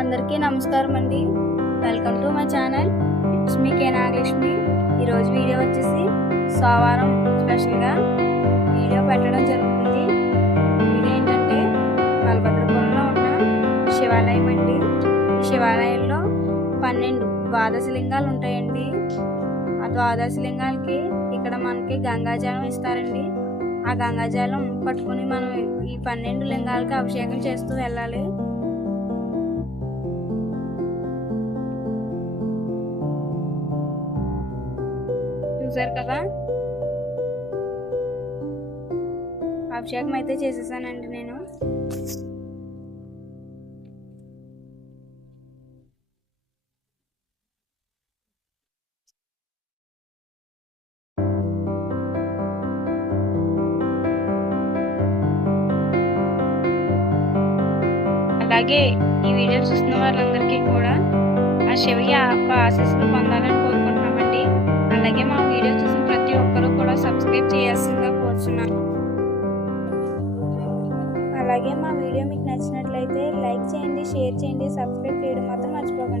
అందరికీ నమస్కారం అండి. Welcome to my channel it's me K Nagalakshmi ఈరోజు వీడియో వచ్చేసి సోమవారం స్పెషల్గా వీడియో పెట్టడం జరుగుతుంది. వీడియో ఏంటంటే బలభద్రపురంలో ఉన్న శివాలయం అండి. శివాలయంలో పన్నెండు ద్వాదశ లింగాలు ఉంటాయండి. ఆ ద్వాదశ లింగాలకి ఇక్కడ మనకి గంగాజలం ఇస్తారండి. ఆ గంగాజలం పట్టుకుని మనం ఈ పన్నెండు లింగాలకి అభిషేకం చేస్తూ వెళ్ళాలి. చూసారు కదా? అభిషేకం అయితే చేసేసానండి నేను. అలాగే ఈ వీడియో చూస్తున్న వాళ్ళందరికీ కూడా ఆ శివి యొక్క ఆశీస్సులు పొందాలని కోరుకుంటున్నామండి. అలాగే మా సబ్స్క్రైబ్ చేయాల్సిందిగా కోరుచున్నాను. అలాగే మా వీడియో మీకు నచ్చినట్లయితే లైక్ చేయండి షేర్ చేయండి సబ్స్క్రైబ్ చేయడం మాత్రం మర్చిపోకండి.